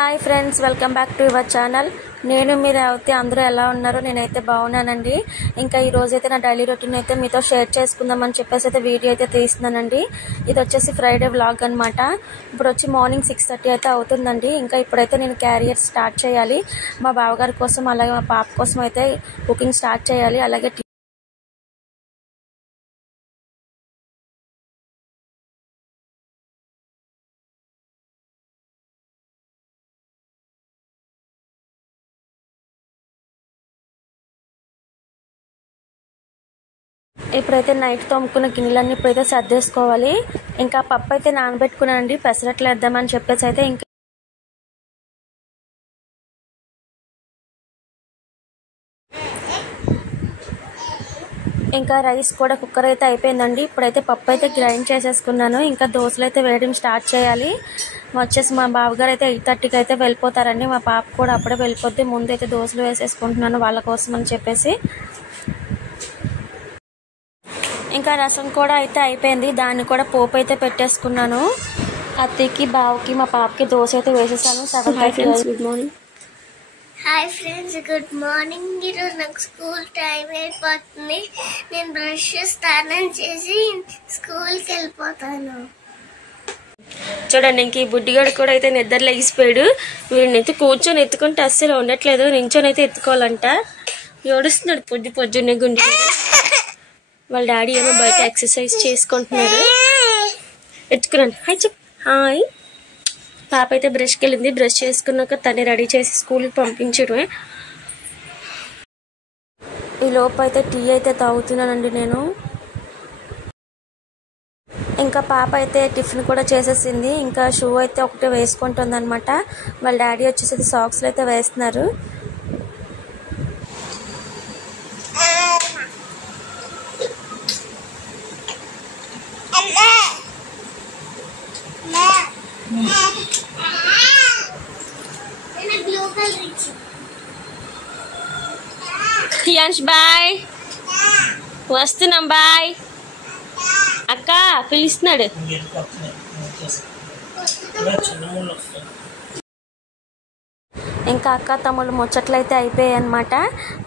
Hi friends, welcome back to your channel. నేను మీరు అయితే అందరూ ఎలా ఉన్నారో నేనైతే బాగున్నానండి. ఇంకా ఈ రోజు అయితే నా డైలీ రొటీన్ అయితే మీతో షేర్ చేసుకుందామని చెప్పేసి అయితే వీడియో అయితే తీస్తున్నానండి. ఇది వచ్చేసి ఫ్రైడే వ్లాగ్ అనమాట. ఇప్పుడు వచ్చి మార్నింగ్ 6:30 అయితే అవుతుందండి. ఇంకా ఇప్పుడైతే నేను క్యారియర్ స్టార్ట్ చేయాలి. మా బావగారి కోసం అలాగే మా పాప కోసం అయితే కుకింగ్ స్టార్ట్ చేయాలి. అలాగే ఇప్పుడైతే నైట్ తోముకున్న గిన్నెలన్నీ ఇప్పుడైతే సర్దేసుకోవాలి. ఇంకా పప్పు అయితే నానబెట్టుకున్నానండి, పెసరట్లు వేద్దామని చెప్పేసి అయితే ఇంకా రైస్ కూడా కుక్కర్ అయితే అయిపోయిందండి. ఇప్పుడైతే పప్పు అయితే గ్రైండ్ చేసేసుకున్నాను. ఇంకా దోశలు అయితే వేయడం స్టార్ట్ చేయాలి. వచ్చేసి మా బావగారు అయితే 8:30కి అయితే వెళ్ళిపోతారండి. మా పాప కూడా అప్పుడే వెళ్ళిపోద్ది. ముందు అయితే దోశలు వేసేసుకుంటున్నాను వాళ్ళ కోసం అని చెప్పేసి. ఇంకా రసం కూడా అయితే అయిపోయింది, దాన్ని కూడా పోపు అయితే పెట్టేసుకున్నాను. అత్తయ్యకి బావకి మా పాపకి దోశ అయితే వేసేసాను. 7:30. Good morning. Hi friends, good morning. ఈరోజు నాకు స్కూల్ టైం అయిపోతుంది. నేను బ్రష్ స్నానం చేసి స్కూల్కి వెళ్ళిపోతాను. చూడండి, ఇంక ఈ బుడ్డిగాడు కూడా అయితే నిద్ర లెగిసిపోయాడు. వీడినైతే కూర్చొని ఎత్తుకుంటే అస్సలు ఉండట్లేదు, నించొని అయితే ఎత్తుకోవాలంట. ఏడుస్తున్నాడు పొద్దున్నే గుండె. వాళ్ళ డాడీ ఏమో బయట ఎక్సర్సైజ్ చేసుకుంటున్నారు. ఎత్తుకురండి. హాయ్ చెప్. హాయ్. పాప అయితే బ్రష్కి వెళ్ళింది. బ్రష్ చేసుకున్నాక తనే రెడీ చేసి స్కూల్కి పంపించడమే. ఈ లోపు అయితే టీ అయితే తాగుతున్నానండి నేను. ఇంకా పాప అయితే టిఫిన్ కూడా చేసేసింది. ఇంకా షూ అయితే ఒకటే వేసుకుంటుంది అనమాట. వాళ్ళ డాడీ వచ్చేసి సాక్స్లు అయితే వేస్తున్నారు. బాయ్, వస్తున్నాం. బాయ్ అక్క పిలుస్తున్నాడు. ఇంకా అక్క తమ్ముళ్ళు ముచ్చట్లు అయితే అయిపోయాయి అనమాట.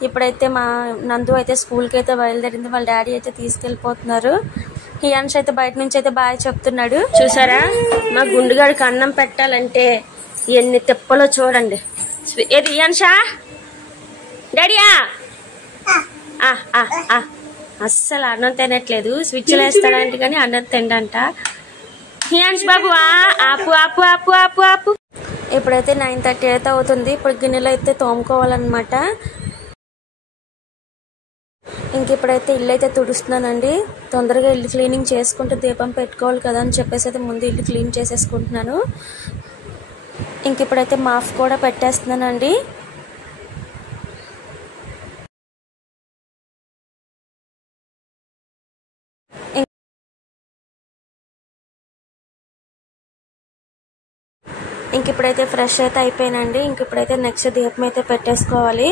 ఇప్పుడైతే మా నందు అయితే స్కూల్కి అయితే బయలుదేరింది. వాళ్ళ డాడీ అయితే తీసుకెళ్ళిపోతున్నారు. హియాన్ష్ అయితే బయట నుంచి అయితే బాయ్ చెప్తున్నాడు. చూసారా, మా గుండుగాడికి అన్నం పెట్టాలంటే ఎన్ని తిప్పలో చూడండి. ఏది హియాన్షా? డాడీయా? అస్సలు అన్నం తినట్లేదు. స్విచ్లు వేస్తాడంటే కానీ అన్నం తిండంట. హియాన్ష్ బాబు ఆపు ఆపు ఆపు ఆపు ఆపు. ఇప్పుడైతే 9:30 అయితే అవుతుంది. ఇప్పుడు గిన్నెలు అయితే తోముకోవాలన్నమాట. ఇంక ఇప్పుడైతే ఇల్లు అయితే తుడుస్తున్నానండి. తొందరగా ఇల్లు క్లీనింగ్ చేసుకుంటే దీపం పెట్టుకోవాలి కదా అని చెప్పేసి అయితే ముందు ఇల్లు క్లీన్ చేసేసుకుంటున్నాను. ఇంక ఇప్పుడైతే మాఫ్ కూడా పెట్టేస్తున్నానండి. ఇంక ఇప్పుడైతే ఫ్రెష్ అయితే అయిపోయినండి. ఇంక ఇప్పుడైతే నెక్స్ట్ దీపం అయితే పెట్టేసుకోవాలి.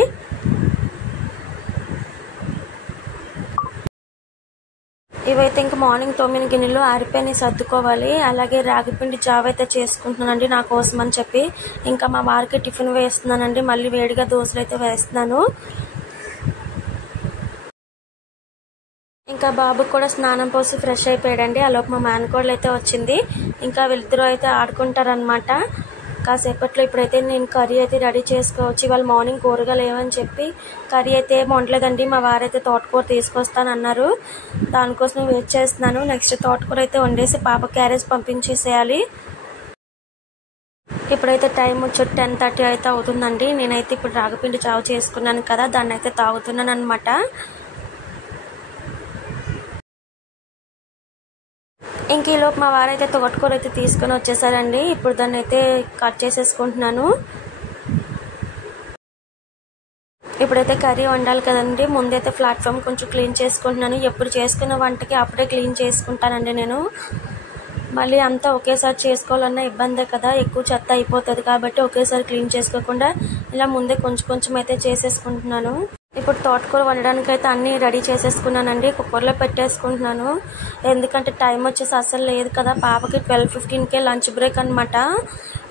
ఇవైతే ఇంక మార్నింగ్ 9 గిన్నెలు ఆరిపోయి సర్దుకోవాలి. అలాగే రాగిపిండి జావ అయితే చేసుకుంటున్నానండి నా కోసం అని చెప్పి. ఇంకా మా వారికి టిఫిన్ వేస్తున్నానండి. మళ్ళీ వేడిగా దోశలు అయితే వేస్తున్నాను. ఇంకా బాబుకి కూడా స్నానం పోసి ఫ్రెష్ అయిపోయాడండి. అలోపు మా మేనకోడలు అయితే వచ్చింది. ఇంకా వీళ్ళిద్దరూ అయితే ఆడుకుంటారనమాట. కాసేపట్లో ఇప్పుడైతే నేను కర్రీ అయితే రెడీ చేసుకోవచ్చు. ఇవాళ మార్నింగ్ కూరగాయలు ఏమని చెప్పి కర్రీ అయితే ఏం వండలేదండి. మా వారైతే తోటకూర తీసుకొస్తానన్నారు. దానికోసం వెయిట్ చేస్తున్నాను. నెక్స్ట్ తోటకూర అయితే వండేసి పాప క్యారేజ్ పంపించేసేయాలి. ఇప్పుడైతే టైం వచ్చి 10:30 అయితే అవుతుందండి. నేనైతే ఇప్పుడు రాగిపిండి చావ చేసుకున్నాను కదా, దాన్ని అయితే తాగుతున్నాను అనమాట. ఇంక ఈలోపు మా వారైతే తోటకూర అయితే తీసుకొని వచ్చేసారండి. ఇప్పుడు దాన్ని అయితే కట్ చేసేసుకుంటున్నాను. ఇప్పుడైతే కర్రీ వండాలి కదండి. ముందైతే ప్లాట్ఫామ్ కొంచెం క్లీన్ చేసుకుంటున్నాను. ఎప్పుడు చేసుకున్న వంటకి అప్పుడే క్లీన్ చేసుకుంటానండి నేను. మళ్ళీ అంతా ఒకేసారి చేసుకోవాలన్నా ఇబ్బందే కదా, ఎక్కువ చెత్త అయిపోతుంది. కాబట్టి ఒకేసారి క్లీన్ చేసుకోకుండా ఇలా ముందే కొంచెం కొంచెం అయితే చేసేసుకుంటున్నాను. ఇప్పుడు తోటకూర వండడానికి అయితే అన్నీ రెడీ చేసేసుకున్నానండి. కుక్కర్లో పెట్టేసుకుంటున్నాను. ఎందుకంటే టైం వచ్చేసి అసలు లేదు కదా, పాపకి 12:15కే లంచ్ బ్రేక్ అనమాట.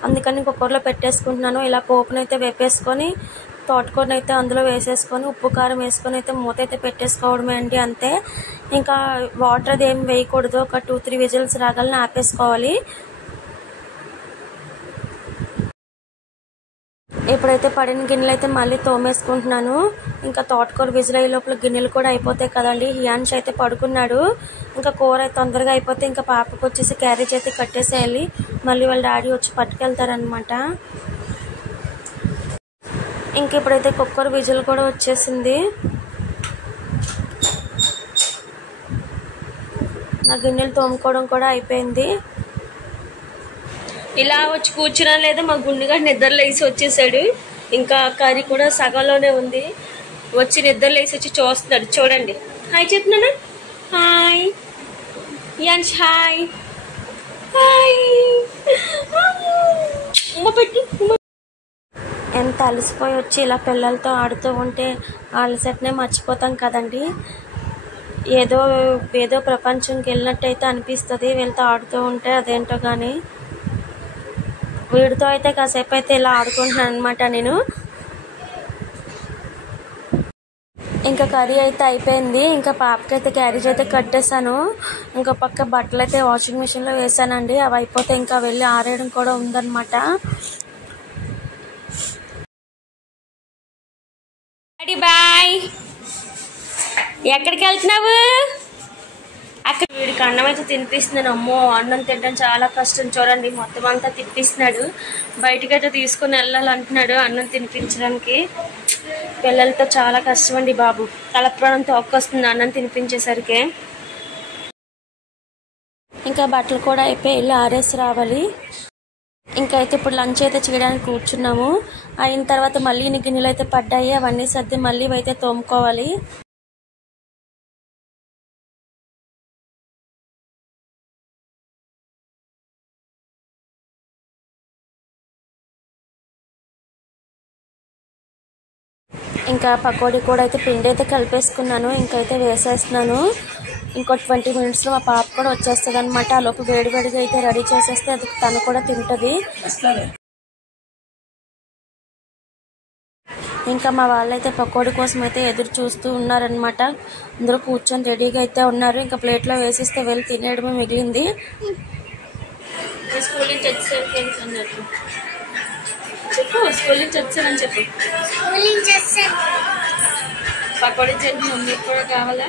అందుకని కుక్కర్లో పెట్టేసుకుంటున్నాను. ఇలా పోపునైతే వేపేసుకొని తోటకూరని అయితే అందులో వేసేసుకొని ఉప్పు కారం వేసుకొని అయితే మూత అయితే పెట్టేసుకోవడమే అండి, అంతే. ఇంకా వాటర్ అది ఏం వేయకూడదు. ఒక 2-3 విజిల్స్ రాగాలని ఆపేసుకోవాలి. ఇప్పుడైతే పడిన గిన్నెలు అయితే మళ్ళీ తోమేసుకుంటున్నాను. ఇంకా తోటకూర విజిల్ అయ్యే లోపల గిన్నెలు కూడా అయిపోతాయి కదండి. హియాన్ష్ అయితే పడుకున్నాడు. ఇంకా కూర అయితే తొందరగా అయిపోతే ఇంకా పాపకు వచ్చేసి క్యారేజ్ అయితే కట్టేసేయాలి. మళ్ళీ వాళ్ళ డాడీ వచ్చి పట్టుకెళ్తారనమాట. ఇంక ఇప్పుడైతే కుక్కర్ విజిల్ కూడా వచ్చేసింది. నా గిన్నెలు తోముకోవడం కూడా అయిపోయింది. ఇలా వచ్చి కూర్చున్నా లేదా మా గుండెగా నిద్రలేసి వచ్చేసాడు. ఇంకా కర్రీ కూడా సగంలోనే ఉంది. వచ్చి నిద్రలేసి వచ్చి చూస్తున్నాడు. చూడండి, హాయ్ చెప్తున్నానా? హాయ్ యాన్స్, హాయ్ హాయ్. పెట్టు. ఎంత అలసిపోయి వచ్చి ఇలా పిల్లలతో ఆడుతూ ఉంటే అలసటనే మర్చిపోతాం కదండి. ఏదో ప్రపంచంకి వెళ్ళినట్టయితే అనిపిస్తుంది వీళ్ళతో ఆడుతూ ఉంటే. అదేంటో కానీ వీడితో అయితే కాసేపు అయితే ఇలా ఆడుకుంటున్నాను అనమాట నేను. ఇంకా కర్రీ అయితే అయిపోయింది. ఇంకా పాపకైతే క్యారేజ్ అయితే కట్టేసాను. ఇంకా పక్క బట్టలు అయితే వాషింగ్ మిషన్లో వేసానండి. అవి అయిపోతే ఇంకా వెళ్ళి ఆరేయడం కూడా ఉందన్నమాట. బాయ్. ఎక్కడికి వెళ్తున్నావు? అక్కడ వీడికి అన్నం అయితే తినిపిస్తున్నాను. అమ్మో, అన్నం తినడం చాలా కష్టం. చూడండి, మొత్తం అంతా తిప్పిస్తున్నాడు. బయటకైతే తీసుకుని వెళ్ళాలంటున్నాడు అన్నం తినిపించడానికి. పిల్లలతో చాలా కష్టం అండి బాబు. తలప్రాణం తోక్కొస్తుంది అన్నం తినిపించేసరికి. ఇంకా బట్టలు కూడా అయిపోయి వెళ్ళి ఆరేసి రావాలి. ఇంకా అయితే ఇప్పుడు లంచ్ అయితే చేయడానికి కూర్చున్నాము. అయిన తర్వాత మళ్ళీ ఇన్ని గిన్నెలు అయితే పడ్డాయి. అవన్నీ సర్ది మళ్ళీ అయితే తోముకోవాలి. ఇంకా పకోడీ కూడా అయితే పిండి అయితే కలిపేసుకున్నాను. ఇంకైతే వేసేస్తున్నాను. ఇంకో 20 మినిట్స్లో మా పాప కూడా వచ్చేస్తుంది అనమాట. ఆ లోపు వేడివేడిగా అయితే రెడీ చేసేస్తే అది తను కూడా తింటుంది. ఇంకా మా వాళ్ళైతే పకోడీ కోసం అయితే ఎదురు చూస్తూ ఉన్నారనమాట. అందరూ కూర్చొని రెడీగా అయితే ఉన్నారు. ఇంకా ప్లేట్లో వేసిస్తే వెళ్ళి తినేయడమే మిగిలింది. స్కూల్ నుంచి వచ్చేసరికి చెప్పు, స్కూల్ నుంచి వచ్చానని చెప్పు. పకోడీ చేసి మమ్మీకి కూడా కావాలా?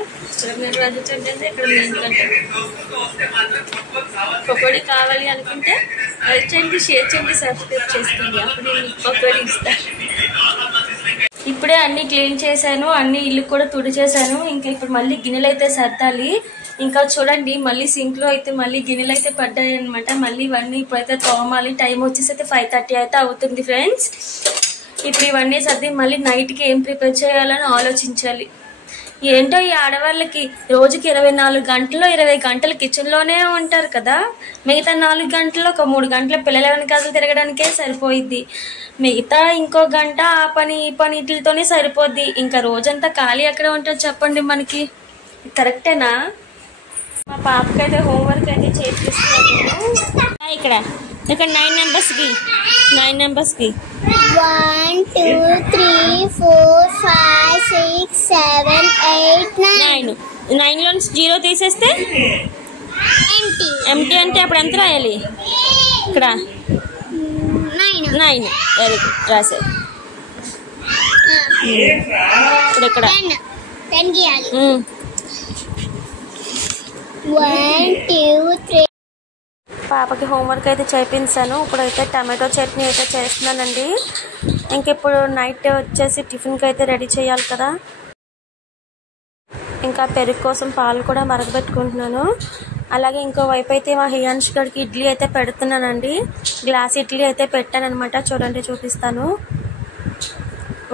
మీరు రాజుంటే ఇక్కడ ఎందుకంటే పకోడీ కావాలి అనుకుంటే లైక్ చేయండి, షేర్ చేయండి, సబ్స్క్రైబ్ చేసుకోండి. అప్పుడు నేను పకోడీ ఇస్తాను. ఇప్పుడే అన్ని క్లీన్ చేశాను, అన్ని ఇల్లు కూడా తుడిచేసాను. ఇంకా ఇప్పుడు మళ్ళీ గిన్నెలు అయితే సర్దాలి. ఇంకా చూడండి, మళ్ళీ సింక్ లో అయితే మళ్ళీ గిన్నెలు అయితే పడ్డాయి అనమాట. మళ్ళీ ఇవన్నీ ఇప్పుడైతే తోమాలి. టైం వచ్చేసి అయితే 5:30 అయితే అవుతుంది ఫ్రెండ్స్. ఇప్పుడు ఇవన్నీ సర్ది మళ్ళీ నైట్కి ఏం ప్రిపేర్ చేయాలని ఆలోచించాలి. ఏంటో ఈ ఆడవాళ్ళకి రోజుకి 24 గంటలు 20 గంటలు కిచెన్లోనే ఉంటారు కదా. మిగతా 4 గంటలు ఒక 3 గంటల పిల్లల వెనకాల తిరగడానికే సరిపోయిద్ది. మిగతా ఇంకో గంట ఆ పని ఈ పని వీటితోనే సరిపోద్ది. ఇంకా రోజంతా ఖాళీ ఎక్కడ ఉంటుంది చెప్పండి మనకి? కరెక్టేనా? మా పాపకైతే హోంవర్క్ అయితే చేపిస్తున్నాను. ఇక్కడ 9 నెంబర్స్కి 9 నెంబర్స్కి 1 2 3 4 5 6 7 8 9. 9 లో 0 తీసేస్తే ఎంటీ అంటే అప్పుడు ఎంత రాయాలి? ఇక్కడ 9. వెరీ గుడ్, రాసే. ఇప్పుడు ఇక్కడ 10 గీయాలి. 1 2 3. పాపకి హోంవర్క్ అయితే చేయించాను. ఇప్పుడైతే టమాటో చట్నీ అయితే చేస్తున్నానండి. ఇంక ఇప్పుడు నైట్ వచ్చేసి టిఫిన్కి అయితే రెడీ చేయాలి కదా. ఇంకా పెరుగు కోసం పాలు కూడా మరగబెట్టుకుంటున్నాను. అలాగే ఇంకో వైపు అయితే మా హియాన్ష్ గడికి ఇడ్లీ అయితే పెడుతున్నానండి. గ్లాస్ ఇడ్లీ అయితే పెట్టాను అనమాట. చూడండి, చూపిస్తాను.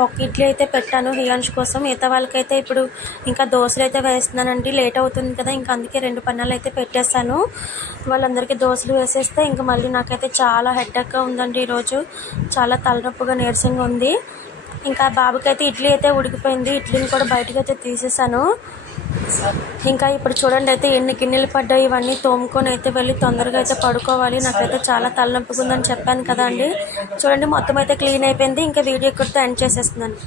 ఒక ఇడ్లీ అయితే పెట్టాను హియాన్ష్ కోసం. మిగతా వాళ్ళకైతే ఇప్పుడు ఇంకా దోశలు అయితే వేస్తున్నానండి. లేట్ అవుతుంది కదా, ఇంకా అందుకే 2 పన్నాలు అయితే పెట్టేస్తాను. వాళ్ళందరికీ దోశలు వేసేస్తే ఇంకా మళ్ళీ నాకైతే చాలా హెడ్ఏక్గా ఉందండి. ఈరోజు చాలా తలనొప్పిగా నీరసంగా ఉంది. ఇంకా బాబుకి అయితే ఇడ్లీ అయితే ఉడికిపోయింది. ఇడ్లీని కూడా బయటకు అయితే తీసేసాను. ఇంకా ఇప్పుడు చూడండి అయితే ఎన్ని గిన్నెలు పడ్డాయి. ఇవన్నీ తోముకొని అయితే వెళ్ళి తొందరగా అయితే పడుకోవాలి. నాకైతే చాలా తలనొప్పిగా ఉందని చెప్పాను కదా అండి. చూడండి మొత్తం అయితే క్లీన్ అయిపోయింది. ఇంకా వీడియో ఇక్కడితో ఎండ్ చేసేస్తున్నాను.